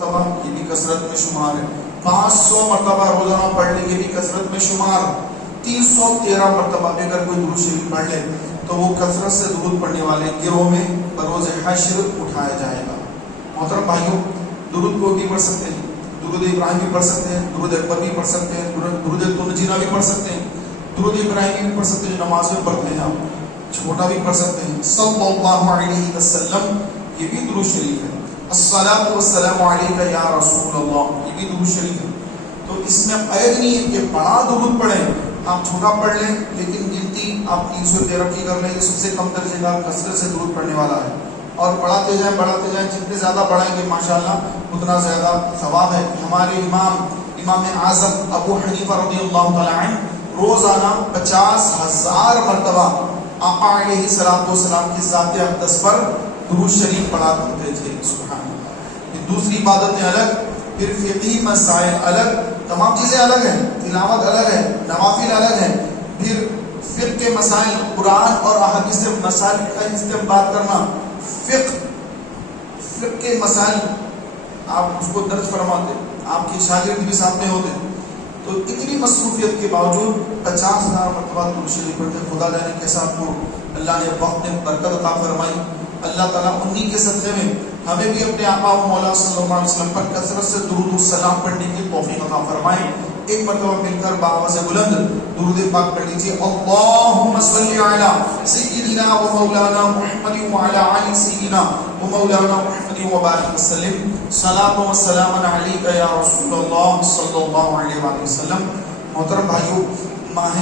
یہ بھی کثرت میں شمار ہے. 500 مرتبہ روزانہ پڑھنے یہ بھی کثرت میں شمار. 313 مرتبہ بھی اگر کوئی درود شریف پڑھ لے تو وہ کثرت سے درود پڑھنے والے گروہ میں بروز حشر اٹھایا جائے گا. محترم بھائیوں، درود کو بھی پڑھ سکتے ہیں، درود ابراہیم بھی پڑھ سکتے ہیں، درود اکبر بھی پڑھ سکتے ہیں، درود تنجینا بھی پڑھ سکتے ہیں، درود ابراہیم بھی پڑھ سکتے ہیں جو نماز میں پڑھتے ہیں، آپ چھوٹا بھی پڑھ سکتے ہیں. صلی اللہ علیہ وسلم یہ بھی درود شریف ہے. الصلاۃ والسلام علیک یا رسول اللہ یہ بھی درود شریف ہے. تو اس میں قید نہیں ہے کہ بڑا درود پڑھیں، آپ چھوٹا پڑھ لیں لیکن گنتی آپ 313 کی کر لیں. یہ سب سے کم درجے کا کثرت سے درود پڑھنے والا ہے. اور بڑھاتے جائیں، جتنے زیادہ بڑھائیں گے ماشاءاللہ اتنا زیادہ ثواب ہے. ہمارے امام اعظم ابو حنیفہ رضی اللہ تعالی عنہ روزانہ 50,000 مرتبہ آقا علیہ الصلوۃ والسلام کی ذات اقدس پر درود شریف پڑھا کرتے تھے. سبحان اللہ. یہ دوسری عبادتیں الگ، پھر فقہی مسائل الگ، تمام چیزیں الگ ہیں. تلاوت الگ ہے، نوافل الگ ہیں. پھر فقہ کے مسائل، قرآن اور احادیث مسائل کا استنباط کرنا، فقہ کے مسائل آپ اس کو درج فرماتے، آپ کے شاگرد بھی ساتھ میں ہوتے. تو اتنی مصروفیت کے باوجود 50,000 مرتبہ درود شریف پڑھتے. خدا جانے کیسا آپ کو اللہ نے وقت میں برکت عطا فرمائی. اللہ تعالیٰ انہی کے صدقے میں ہمیں بھی اپنے آقا و مولا صلی اللہ علیہ وسلم پر کثرت سے درود و سلام پڑھنے کی توفیق عطا فرمائے. ایک مرتبہ مل کر بآواز بلند درود پاک پڑھ لیجیے. اللہم صلی علی سیدنا و مولانا محمد وعلی آل سیدنا و مولانا محمد وبارک وسلم. صلاۃ و سلام علیک یا رسول اللہ صلی اللہ علیہ وآلہ وسلم. محترم بھائیو، ماہ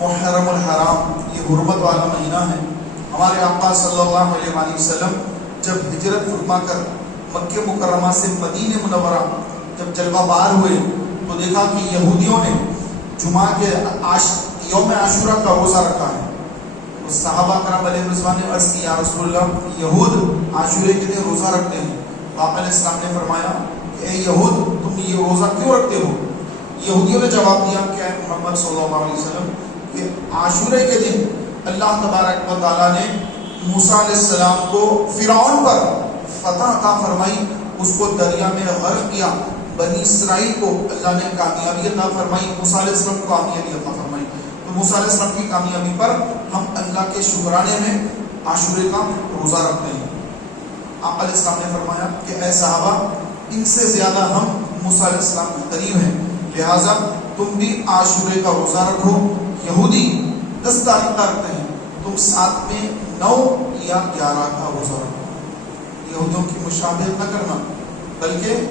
محرم الحرام یہ حرمت والا مہینہ ہے. ہمارے آقا صلی اللہ علیہ وآلہ وسلم جب ہجرت فرما کر مکہ مکرمہ سے مدینہ منورہ جب جلوہ بار ہوئے تو دیکھا کہ یہودیوں نے جمعہ کے یوم عاشورہ کا روزہ رکھا ہے. تو صحابہ کرام علیہ رضوان نے عرض کی، یا رسول اللہ یہود عاشورے کے دن روزہ رکھتے ہیں. تو آپ علیہ السلام نے فرمایا کہ اے یہود تم یہ روزہ کیوں رکھتے ہو؟ یہودیوں نے جواب دیا کہ اے محمد صلی اللہ علیہ وسلم کہ عاشورے کے دن اللہ تبارک و تعالیٰ نے موسیٰ علیہ السلام کو فرعون پر فتح عطا فرمائی، اس کو دریا میں غرق کیا. بنی اسرائیل کو اللہ نے کامیابی عطا فرمائی، موسیٰ علیہ السلام کو کامیابی عطا فرمائی. تو موسیٰ علیہ السلام کی کامیابی پر ہم اللہ کے شکرانے میں عاشورے کا روزہ رکھتے ہیں. آپ علیہ السلام نے فرمایا کہ اے صحابہ ان سے زیادہ ہم موسیٰ علیہ السلام کے قریب ہیں، لہٰذا تم بھی عاشورے کا روزہ رکھو. یہودی 10 تاریخ کا رکھتے ہیں، تم ساتھ میں 9 یا 11 کا روزہ رکھو. یہودیوں کی مشابہت نہ کرنا بلکہ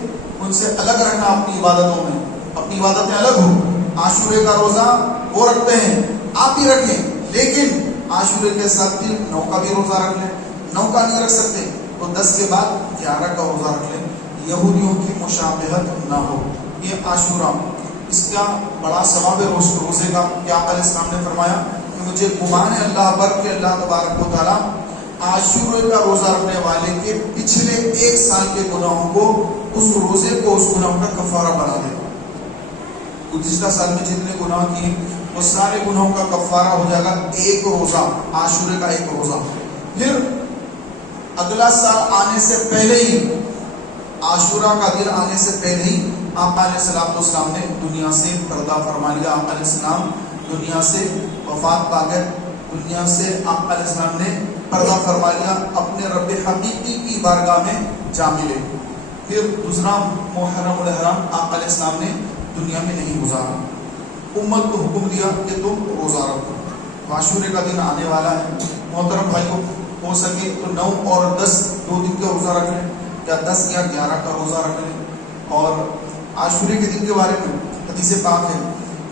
ان سے الگ رہنا اپنی عبادتوں میں. اپنی عبادتیں الگ ہو. عاشورے کا روزہ وہ رکھتے ہیں، آپ بھی رکھیں، لیکن عاشورے کے ساتھ بھی 9 کا بھی روزہ رکھ لیں. 9 کا نہیں رکھ سکتے تو 10 کے بعد 11 کا روزہ رکھ لیں. یہودیوں کی مشابہت نہ ہو. یہ عاشورہ اس کا بڑا ثواب ہے روزے کا. کہ آپ علیہ السلام نے فرمایا کہ مجھے گمان ہے اللہ پر کہ اللہ تبارک و تعالیٰ عاشورے کا روزہ رکھنے والے کے پچھلے 1 سال کے گناہوں کو اس روزے کو اس گناہوں کا کفارہ بنا دے. گزشتہ سال میں جتنے گناہ کیے وہ سارے گناہوں کا کفارہ ہو جائے گا ایک روزہ، عاشورے کا ایک روزہ. پھر اگلا سال آنے سے پہلے ہی، عاشورہ کا دن آنے سے پہلے ہی آپ علیہ السلام نے دنیا سے پردہ فرما لیا. آپ علیہ السلام دنیا سے وفات پا گئے. دنیا سے آپ علیہ السلام نے پردہ فرما لیا، اپنے رب حقیقی کی بارگاہ میں جا ملے. پھر دوسرا محرم الحرام آپ علیہ السلام نے دنیا میں نہیں گزارا. امت کو حکم دیا کہ تم روزہ رکھو. عاشورے کا دن آنے والا ہے. محترم بھائیوں، ہو سکے تو 9 اور 10 2 دن کا روزہ رکھ لیں، یا 10 یا 11 کا روزہ رکھ لیں. اور عاشورے کے دن کے بارے میں حدیث پاک ہے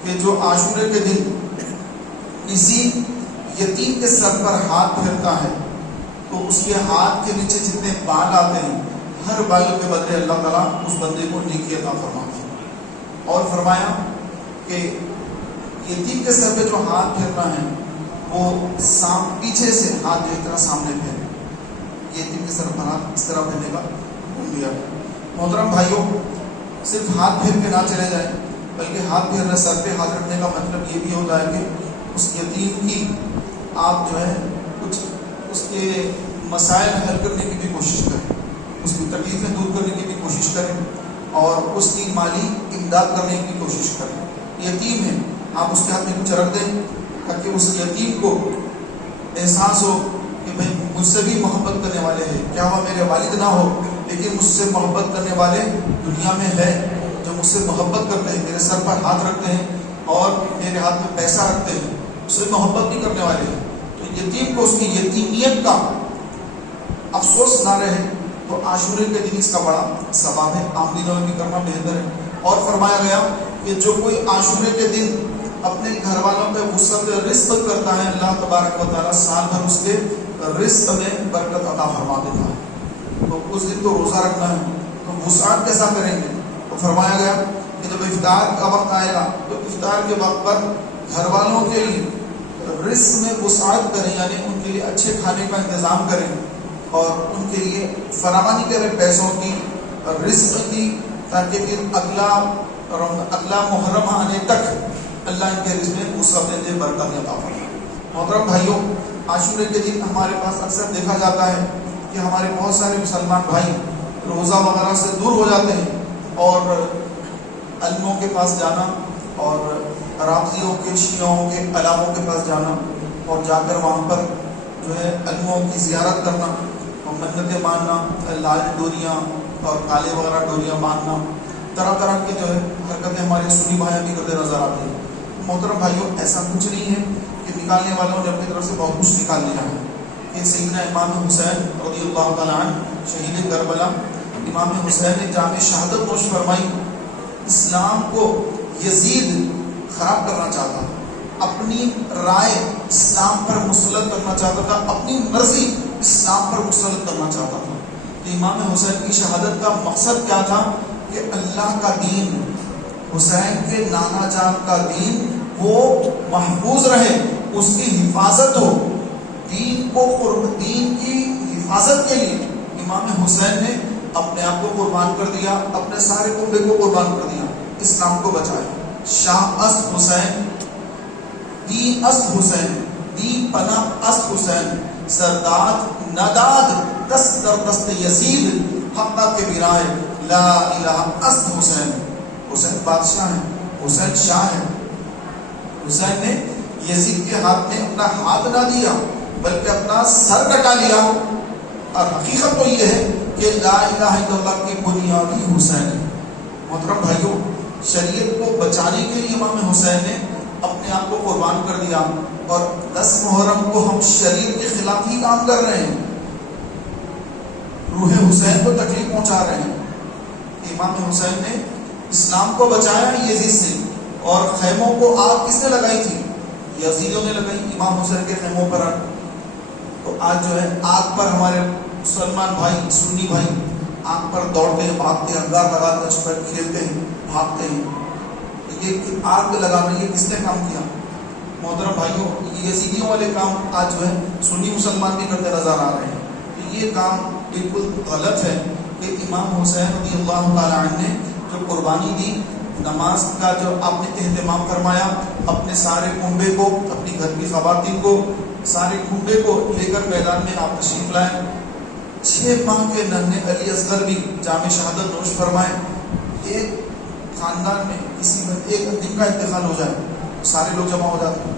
کہ جو عاشورے کے دن کسی یتیم کے سر پر ہاتھ پھیرتا ہے تو اس کے ہاتھ کے نیچے جتنے بال آتے ہیں ہر بال کے بدلے اللہ تعالیٰ اس بندے کو نیکی عطا فرماتے ہیں. اور فرمایا کہ یتیم کے سر پہ جو ہاتھ پھیرنا ہے وہ پیچھے سے ہاتھ ایک طرح سامنے پھیرے. یتیم کے سر پر ہاتھ اس طرح پھیرنے کا حکم دیا. محترم بھائیوں، صرف ہاتھ پھیر کے نہ چلے جائیں بلکہ ہاتھ پھیرنا، سر پہ ہاتھ رکھنے کا مطلب یہ بھی ہوتا ہے کہ اس یتیم کی آپ جو ہے کچھ اس کے مسائل حل کرنے کی بھی کوشش کریں. اس کی تکلیفیں دور کرنے کی بھی کوشش کریں اور اس کی مالی امداد کرنے کی کوشش کریں. یتیم ہے، آپ اس کے ہاتھ میں کچھ رکھ دیں تاکہ اس یتیم کو احساس ہو کہ بھائی مجھ سے بھی محبت کرنے والے ہیں. کیا وہ میرے والد نہ ہو لیکن مجھ سے محبت کرنے والے دنیا میں ہے، جو مجھ سے محبت کرتے ہیں، میرے سر پر ہاتھ رکھتے ہیں اور میرے ہاتھ میں پیسہ رکھتے ہیں، اس سے محبت بھی کرنے والے ہیں. تو یتیم کو اس کی یتیمیت کا افسوس نہ رہے تو عاشورے کے دن اس کا بڑا ثواب ہے. عام دنوں میں بھی کرنا بہتر ہے. اور فرمایا گیا کہ جو کوئی عاشورے کے دن اپنے گھر والوں پہ وسعت رزق کرتا ہے، اللہ تبارک و تعالیٰ سال بھر اس کے رزق میں برکت عطا فرما دیتا ہے. تو اس دن تو روزہ رکھنا ہے، تو وسعت کیسا کریں گے؟ تو فرمایا گیا کہ جب افطار کا وقت آئے گا تو افطار کے وقت پر گھر والوں کے لیے رزق میں وسعت کریں، یعنی ان کے لیے اچھے کھانے کا انتظام کریں اور ان کے لیے فراوانی کریں پیسوں کی، رزق کی، تاکہ پھر اگلا محرم آنے تک اللہ ان کے رزق میں وسعت دے، برکت عطا فرمائے. محترم بھائیوں، عاشورے کے دن ہمارے پاس اکثر دیکھا جاتا ہے کہ ہمارے بہت سارے مسلمان بھائی روزہ وغیرہ سے دور ہو جاتے ہیں اور علموں کے پاس جانا اور رافضیوں کے، شیعوں کے علاموں کے پاس جانا اور جا کر وہاں پر جو ہے علموں کی زیارت کرنا اور منتیں ماننا، لال ڈوریاں اور کالے وغیرہ ڈوریاں ماننا، طرح طرح کی جو ہے حرکتیں ہمارے سنی بھائیاں بھی کرتے نظر آتے ہیں. محترم بھائیوں، ایسا کچھ نہیں ہے کہ نکالنے والوں نے اپنی طرف سے بہت کچھ نکال لیا ہے. کہ سیدنا امام حسین رضی اللہ تعالیٰ عنہ شہید کربلا، امام حسین نے جامع شہادت نوش فرمائی. اسلام کو یزید خراب کرنا چاہتا تھا، اپنی رائے اسلام پر مسلط کرنا چاہتا تھا، اپنی مرضی اسلام پر مسلط کرنا چاہتا تھا. تو امام حسین کی شہادت کا مقصد کیا تھا؟ کہ اللہ کا دین، حسین کے نانا جان کا دین وہ محفوظ رہے، اس کی حفاظت ہو. دین کی حفاظت کے لیے امام حسین نے اپنے آپ کو قربان کر دیا، اپنے سارے کنبے کو قربان کر دیا، اسلام کو بچایا. شاہ است حسین، دین است حسین، دین پناہ است حسین، سرداد نداد دست در دست یزید، حقہ کے برائے لا الہ است حسین. حسین بادشاہ ہے، حسین شاہ ہے. حسین نے یزید کے ہاتھ میں اپنا ہاتھ نہ دیا بلکہ اپنا سر کٹا لیا. اور حقیقت تو یہ ہے کہ لا الہ الا اللہ کی بنیاد ہی حسین ہے. محترم بھائیوں، شریعت کو بچانے کے لیے امام حسین نے اپنے آپ کو قربان کر دیا اور 10 محرم کو ہم شریعت کے خلاف ہی کام کر رہے ہیں، روح حسین کو تکلیف پہنچا رہے ہیں. امام حسین نے اسلام کو بچایا یزید سے. اور خیموں کو آگ کس نے لگائی تھی؟ یزیدوں نے لگائی امام حسین کے خیموں پر. تو آج جو ہے آگ پر ہمارے مسلمان بھائی، سنی بھائی آگ پر دوڑتے ہیں، بھاگتے ہیں، انگار لگا کر کھیلتے ہیں، بھاگتے ہیں. یہ آگ لگانا یہ کس نے کام کیا؟ محترم بھائیوں، یہ یزیدیوں والے کام آج جو ہے سنی مسلمان بھی کرتے نظر آ رہے ہیں. تو یہ کام بالکل غلط ہے کہ امام حسین رضی اللہ تعالیٰ عنہ نے جو قربانی دی، نماز کا جو آپ نے اہتمام فرمایا، اپنے سارے کنبے کو، اپنی گھر کی خواتین کو، سارے کنبے کو لے کر میدان میں آپ تشریف لائے. 6 ماہ کے ننھے علی اصغر بھی جامع شہادت نوش فرمائے. ایک خاندان میں کسی میں ایک دن کا انتقال ہو جائے تو سارے لوگ جمع ہو جاتے ہیں.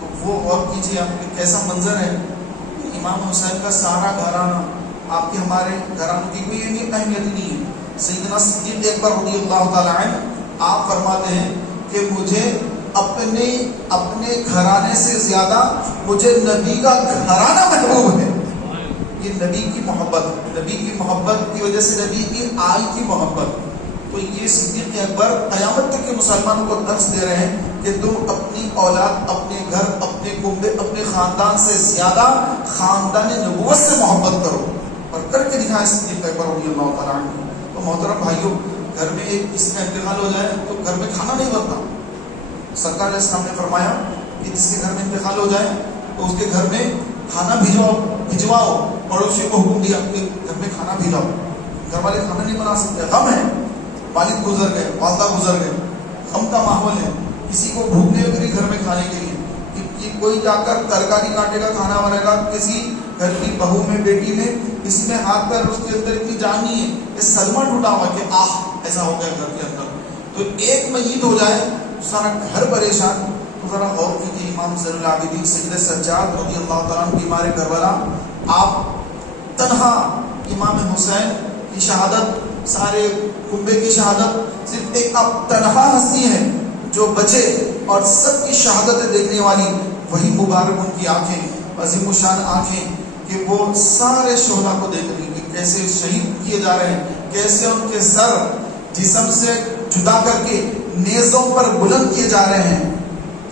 تو وہ غور کیجیے آپ کہ کیسا منظر ہے. امام حسین کا سارا گھرانہ، آپ کے ہمارے گھرانوں کی کوئی اہمیت نہیں ہے. سیدنا صدیق اکبر رضی اللہ تعالیٰ عنہ آپ فرماتے ہیں کہ مجھے اپنے گھرانے سے زیادہ مجھے نبی کا گھرانہ محبوب ہے. یہ نبی کی محبت کی وجہ سے نبی کی آئی کی محبت. تو یہ صدیق اکبر قیامت تک کے مسلمانوں کو درس دے رہے ہیں کہ تم اپنی اولاد، اپنے گھر، اپنے کنبے، اپنے خاندان سے زیادہ خاندان نبوت سے محبت کرو. اور کر کے دکھائے صدیق اکبر رضی اللہ تعالیٰ عنہ. تو محترم بھائیوں، گھر میں ایک کسی کا انتقال ہو جائے تو گھر میں کھانا نہیں بنتا. سرکار علیہ السلام نے فرمایا کہ جس کے گھر میں انتقال ہو جائے تو اس کے گھر میں کھانا بھجواؤ. پڑوسی کو حکم دیا کہ گھر میں کھانا بھجواؤ. گھر والے کھانا نہیں بنا سکتے، غم ہے، والد گزر گئے، والدہ گزر گئے، غم کا ماحول ہے. کسی کو بھوک نہیں لگ رہی گھر میں کھانے کے لیے کہ کوئی جا کر ترکاری کاٹے گا، کھانا بنے گا، کسی گھر کی بہو میں، بیٹی میں، اس میں ہاتھ پیر اس کے اندر اتنی جان نہیں ہے، یہ صدمہ ٹوٹا ہوا کہ ایسا ہو گیا گھر کے اندر. تو ایک میت ہو جائے سارا گھر پریشان. تو ذرا غور کیجیے امام زین العابدین سید سجاد رضی اللہ تعالیٰ عنہ بیمار کربلا، آپ تنہا امام حسین کی شہادت، سارے کنبے کی شہادت، صرف ایک آپ تنہا ہستی ہیں جو بچے اور سب کی شہادتیں دیکھنے والی، وہی مبارک ان کی آنکھیں، عظیم الشان آنکھیں، کہ وہ سارے شہداء کو دیکھ رہی کہ کیسے شہید کیے جا رہے ہیں، کیسے ان کے سر جسم سے جدا کر کے نیزوں پر بلند کیے جا رہے ہیں.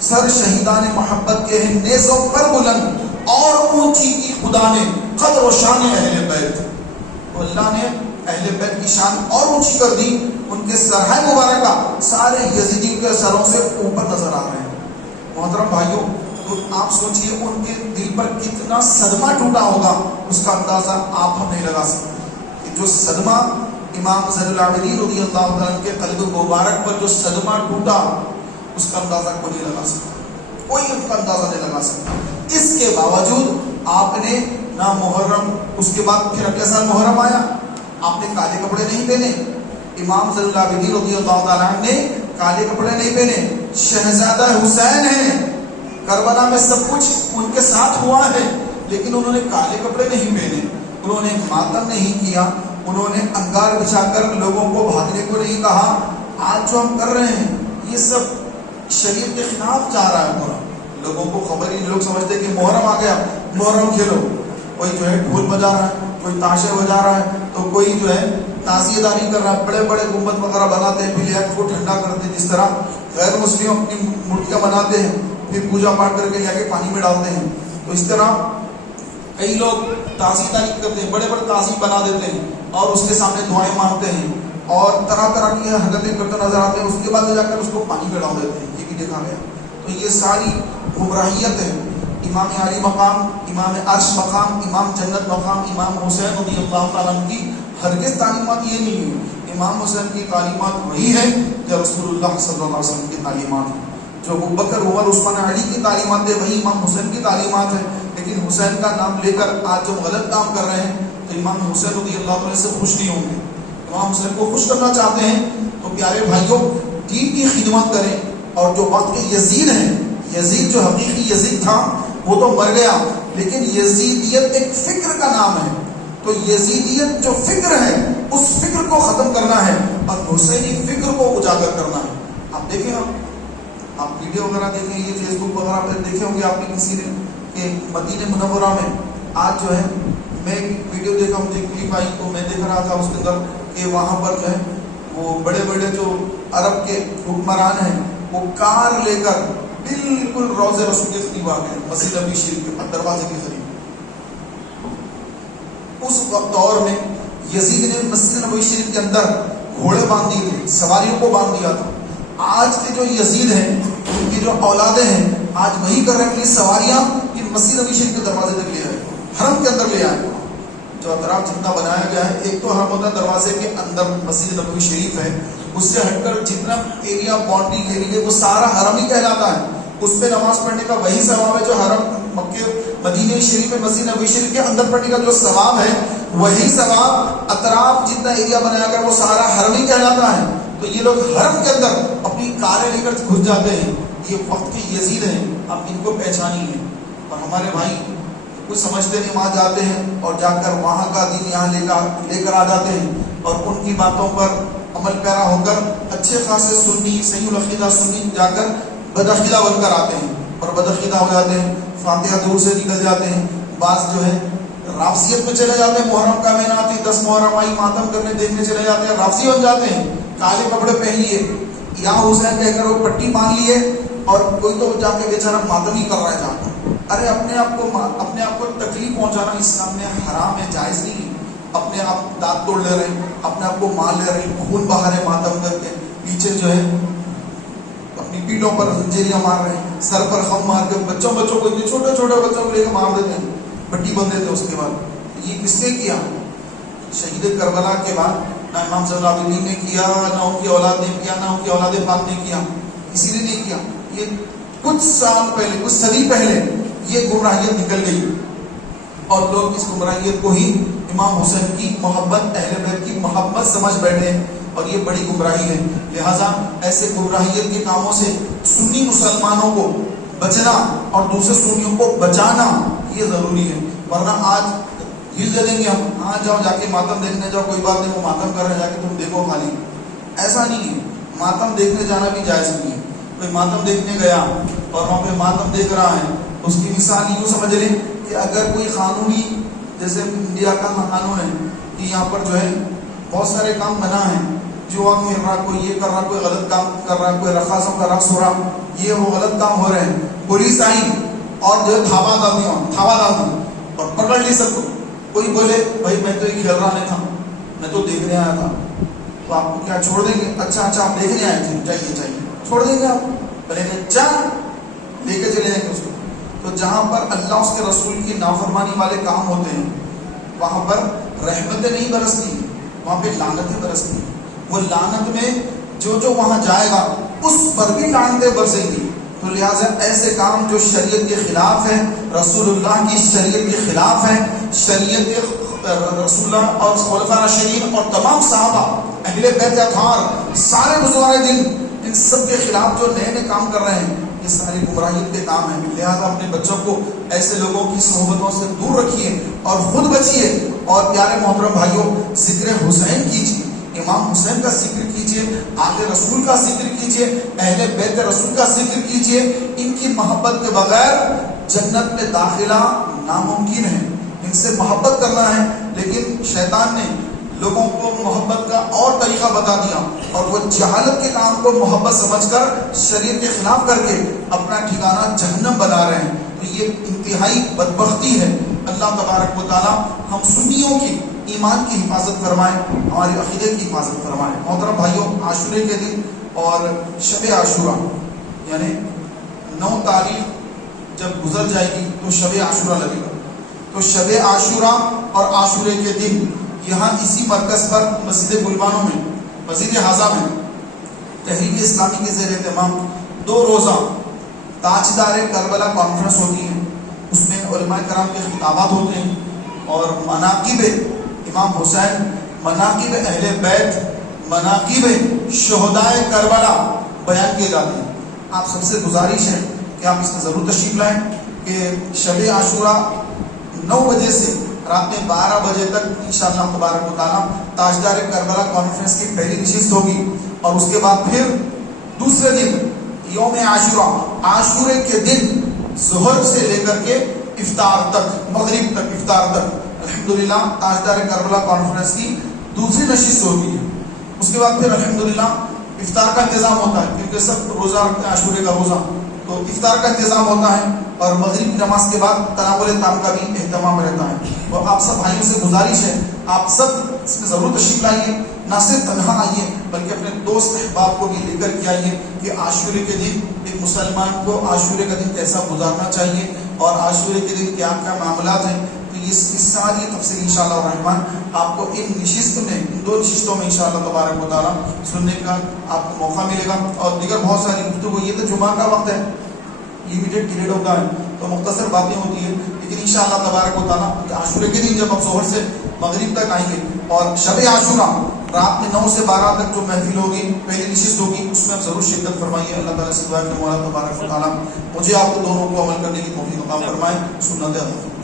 سر شہیدان محبت کے ہیں نیزوں پر بلند، اور اونچی کی خدا نے قدر و شان اہل بیت. تو اللہ نے اہل بیت کی شان اور اونچی کر دی. ان کے سرحائے مبارکہ سارے یزیدی کے سروں سے اوپر نظر آ رہے ہیں. محترم بھائیوں، تو آپ سوچئے ان کے دل پر کتنا صدمہ ٹوٹا ہوگا، اس کا اندازہ آپ ہم نہیں لگا سکتے. کہ جو صدمہ امام زین العابدین رضی اللہ عنہ کے قلب مبارک پر جو صدمہ ٹوٹا، اس کا اندازہ کوئی نہیں لگا سکتا، کوئی اس کا اندازہ نہیں لگا سکتا. اس کے باوجود آپ نے نہ محرم، اس کے بعد پھر اگلے سال محرم آیا، آپ نے کالے کپڑے نہیں پہنے. امام زین العابدین رضی اللہ تعالیٰ عنہ نے کالے کپڑے نہیں پہنے. شہزادہ حسین ہیں، کربلا میں سب کچھ ان کے ساتھ ہوا ہے، لیکن انہوں نے کالے کپڑے نہیں پہنے، انہوں نے ماتم نہیں کیا، انہوں نے انگار بچھا کر لوگوں کو بھاگنے کو نہیں کہا. آج جو ہم کر رہے ہیں یہ سب شریعت کے خلاف جا رہا ہے. پورا لوگوں کو خبر ہی، لوگ سمجھتے ہیں کہ محرم آ گیا، محرم کھیلو. کوئی جو ہے ڈھول بجا رہا ہے، کوئی تاشے بجا رہا ہے، تو کوئی جو ہے تعزیہ داری کر رہا ہے، بڑے بڑے گنبد وغیرہ بناتے ہیں، پھر لیا کو ٹھنڈا کرتے ہیں. جس طرح غیر مسلم اپنی مورتیاں بناتے ہیں، پھر پوجا پاٹ کر کے لے کے پانی میں ڈالتے ہیں. تو اس طرح کئی لوگ تعزیہ داری کرتے ہیں، بڑے بڑے تعزیہ بنا دیتے ہیں اور اس کے سامنے دعائیں مانگتے ہیں اور طرح طرح کی حرکتیں کرتے نظر آتے ہیں. اس کے بعد جا کر اس کو پانی میں ڈال دیتے ہیں. یہ بھی دیکھا گیا. تو یہ ساری گمراہیت ہے. امام علی مقام، امام عرش مقام، امام جنت مقام، امام حسین رضی اللہ تعالیٰ عنہ کی ہرگز تعلیمات یہ نہیں ہے. امام حسین کی تعلیمات وہی ہے جو رسول اللہ صلی اللہ علیہ وسلم کی تعلیمات ہیں. جو ابو بکر، عمر، عثمان، علی کی تعلیمات ہے وہی امام حسین کی تعلیمات ہیں. لیکن حسین کا نام لے کر آج جو غلط کام کر رہے ہیں تو امام حسین رضی اللہ تعالیٰ سے خوش نہیں ہوں گے. امام حسین کو خوش کرنا چاہتے ہیں تو پیارے بھائیوں دین کی خدمت کریں. اور جو وقت کے یزید ہیں، یزید جو حقیقی یزید تھا وہ تو مر گیا، لیکن یزیدیت ایک فکر کا نام ہے. تو یزیدیت جو فکر ہے اس فکر کو ختم کرنا ہے اور حسینی فکر کو اجاگر کرنا ہے. آپ دیکھیں، آپ ویڈیو وغیرہ دیکھیں، یہ فیس بک وغیرہ پہ دیکھے ہوں گے آپ نے کسی نے کہ مدینہ منورہ میں آج جو ہے، میں ویڈیو دیکھا، مجھے کلپ آئی تو میں دیکھ رہا تھا اس کے اندر کہ وہاں پر جو ہے وہ بڑے بڑے جو عرب کے حکمران ہیں وہ کار لے کر بالکل روضہ رسول کے قریب آ گئے، مسجد نبی شریف کے دروازے کے قریب. اس دور میں یزید نے مسجد نبی شریف کے اندر گھوڑے باندھ دیے تھے، سواریوں کو باندھ دیا تھا. آج کے جو یزید ہیں، ان کی جو اولادیں ہیں، آج وہی کر رہے ہیں کہ یہ سواریاں ان مسجد نبی شریف کے دروازے تک لے آئے، حرم کے اندر لے آئے. جو اطراف جتنا بنایا گیا ہے، ایک تو حرم ہوتا ہے دروازے کے اندر مسجد نبوی شریف ہے، اس سے ہٹ کر جتنا ایریا باؤنڈری گھیری ہے وہ سارا حرم ہی کہلاتا ہے. اس پہ نماز پڑھنے کا وہی ثواب ہے جو حرم مکے مدینہ شریف میں مسجد نبوی شریف کے اندر پڑھنے کا جو ثواب ہے، وہی ثواب اطراف جتنا ایریا بنایا گیا وہ سارا حرم ہی کہلاتا ہے. تو یہ لوگ حرم کے اندر اپنی کاریں لے کر گھس جاتے ہیں. یہ وقت کے یزید ہیں، اب ان کو پہچانیے. اور ہمارے بھائی کچھ سمجھتے نہیں، وہاں جاتے ہیں اور جا کر وہاں کا دین یہاں لے کر آ جاتے ہیں اور ان کی باتوں پر عمل پیرا ہو کر اچھے خاصے سنی، صحیح العقیدہ سنی جا کر بدعقیدہ بن کر آتے ہیں اور بدعقیدہ ہو جاتے ہیں. فاتحہ دور سے نکل جاتے ہیں. بعض جو ہے رافضیت میں چلے جاتے ہیں. محرم کا مہینہ آتی 10 محرم آئی، ماتم کرنے دیکھنے چلے جاتے ہیں، رافضی بن جاتے ہیں. کالے کپڑے پہن لیے، یا حسین کہہ کر وہ پٹی باندھ لیے اور کوئی تو جا کے بیچارہ ماتم ہی کر رہا ہے جا کر. ارے اپنے آپ کو تکلیف پہنچانا اسلام میں حرام ہے، جائز نہیں ہے. اپنے آپ دانت توڑ لے رہے ہیں، اپنے آپ کو مار لے رہے ہیں، خون بہا رہے ماتم کر کے، پیچھے جو ہے اپنی پیٹوں پر زنجیریاں مار رہے ہیں، سر پر خم مار کے بچوں کو چھوٹے بچوں کو لے کے مار دیتے ہیں، پٹی بند دیتے ہیں. اس کے بعد یہ کس نے کیا؟ شہید کربلا کے بعد نہ امام زین العابدین نے کیا، نہ ان کی اولاد نے کیا، نہ ان کی اولاد پاک نے کیا، کسی نے نہیں کیا. یہ کچھ سال پہلے، کچھ صدی پہلے یہ گمراہیت نکل گئی. اور لوگ اس گمراہیت کو ہی امام حسین کی محبت، اہل بیت کی محبت سمجھ بیٹھے ہیں، اور یہ بڑی گمراہی ہے۔ لہٰذا ایسے گمراہیت کے کاموں سے سنی مسلمانوں کو بچنا اور دوسرے سنیوں کو بچانا یہ ضروری ہے، ورنہ آج ہل دیں گے ہم، ہاں جاؤ جا کے ماتم دیکھنے جاؤ، کوئی بات نہیں، وہ ماتم کر رہے ہیں، جا کے تم دیکھو خالی۔ ایسا نہیں ہے، ماتم دیکھنے جانا بھی جائز نہیں ہے۔ کوئی ماتم دیکھنے گیا اور وہاں پہ ماتم دیکھ رہا ہے، اس کی مثال یوں سمجھ لیں کہ اگر کوئی قانونی، جیسے انڈیا کا قانون ہے کہ یہاں پر جو ہے بہت سارے کام منع ہیں، جو کھیل رہا، کوئی یہ کر رہا، کوئی غلط کام کر رہا، کوئی رقاصوں کا رقص ہو رہا، یہ وہ غلط کام ہو رہے ہیں، پولیس آئی اور جو ہے تھاپا ڈال دی اور پکڑ لی سب کو۔ کوئی بولے بھائی میں تو یہ کھیل رہا نہیں تھا، میں تو دیکھنے آیا تھا، تو آپ کو کیا چھوڑ دیں گے؟ اچھا آپ دیکھنے آئے تھے، چاہیے چھوڑ دیں گے؟ آپ بولیں گے چل، لے کے چلے جائیں گے اس کو۔ تو جہاں پر اللہ اس کے رسول کی نافرمانی والے کام ہوتے ہیں وہاں پر رحمتیں نہیں برستی، وہاں پہ لعنتیں برستی ہیں۔ وہ لعنت میں جو وہاں جائے گا اس پر بھی لعنتیں برسیں گی۔ تو لہٰذا ایسے کام جو شریعت کے خلاف ہے، رسول اللہ کی شریعت کے خلاف ہے، شریعت کے رسول اللہ اور خلفاء راشدین اور تمام صحابہ، اہل بیت اطہار، سارے بزرگان دین، ان سب کے خلاف جو نئے کام کر رہے ہیں، یہ ساری گمراہیت کے کام ہیں۔ لہٰذا اپنے بچوں کو ایسے لوگوں کی صحبتوں سے دور رکھیے اور خود بچیے۔ اور پیارے محترم بھائیوں، ذکر حسین کیجیے، امام حسین کا ذکر کیجیے، آل رسول کا ذکر کیجیے، اہل بیت رسول کا ذکر کیجیے۔ ان کی محبت کے بغیر جنت میں داخلہ ناممکن ہے۔ ان سے محبت کرنا ہے، لیکن شیطان نے لوگوں کو محبت کا اور طریقہ بتا دیا، اور وہ جہالت کے کام کو محبت سمجھ کر شریعت کے خلاف کر کے اپنا ٹھکانہ جہنم بنا رہے ہیں۔ تو یہ انتہائی بدبختی ہے۔ اللہ تبارک و تعالی ہم سنیوں کی ایمان کی حفاظت فرمائے، ہمارے عقیدے کی حفاظت فرمائے۔ محترم بھائیوں، عاشورے کے دن اور شب عاشورہ یعنی 9 تاریخ جب گزر جائے گی تو شب عاشورہ لگے گا۔ تو شب عاشورہ اور عاشورے کے دن یہاں اسی مرکز پر مسجد گلبانوں میں، مسجد حاضہ میں تحریک اسلامی کے زیر اہتمام 2 روزہ تاجدار کربلا کانفرنس ہوتی ہے۔ اس میں علماء کرام کے خطابات ہوتے ہیں اور مناقب امام حسین، مناقب اہل بیت، مناقب شہدائے کربلا بیان کیے جاتے ہیں۔ آپ سب سے گزارش ہے کہ آپ اس میں ضرور تشریف لائیں کہ شب عاشورہ 9 بجے سے رات میں 12 بجے تک انشاءاللہ تبارک و تعالیٰ تاجدار کربلا کانفرنس کی پہلی نشست ہوگی، اور اس کے بعد پھر دوسرے دن یوم عاشورہ، عاشورے کے دن ظہر سے لے کر کے افطار تک، مغرب تک، افطار تک الحمدللہ تاجدار کربلا کانفرنس کی دوسری نشست ہوتی ہے۔ اس کے بعد پھر الحمدللہ افطار کا انتظام ہوتا ہے، کیونکہ سب روزہ رکھتے ہیں عاشورے کا روزہ، تو افطار کا انتظام ہوتا ہے، اور مغرب کی نماز کے بعد تناول طعام کا بھی اہتمام رہتا ہے۔ اور آپ سب بھائیوں سے گزارش ہے، آپ سب اس میں ضرور تشریف لائیے، نہ صرف تنہا آئیے بلکہ اپنے دوست احباب کو بھی لے کر کے آئیے کہ عاشورے کے دن ایک مسلمان کو عاشورے کا دن کیسا گزارنا چاہیے اور عاشورے کے دن کیا کیا معاملات ہیں۔ تو اس ساری تفصیل انشاءاللہ الرحمن آپ کو ان نشست میں، ان 2 نشستوں میں انشاءاللہ تبارک و تعالیٰ سننے کا آپ کو موقع ملے گا۔ اور دیگر بہت ساری گفتگو، یہ تو جمعہ کا وقت ہے، لمیٹڈ پیریڈ ہوتا ہے تو مختصر باتیں ہوتی ہیں، لیکن انشاءاللہ تبارک و تعالیٰ عاشورے کے دن جب ہم ظہر سے مغرب تک آئیں گے، اور شب عاشورہ رات میں 9 سے 12 تک جو محفل ہوگی، پہلی نشست ہوگی، اس میں آپ ضرور شرکت فرمائیے۔ اللہ تعالیٰ سے دعا ہے کہ مولا تبارک و تعالیٰ مجھے آپ کو دونوں کو عمل کرنے کی توفیق عطا فرمائے۔ سنت ہے۔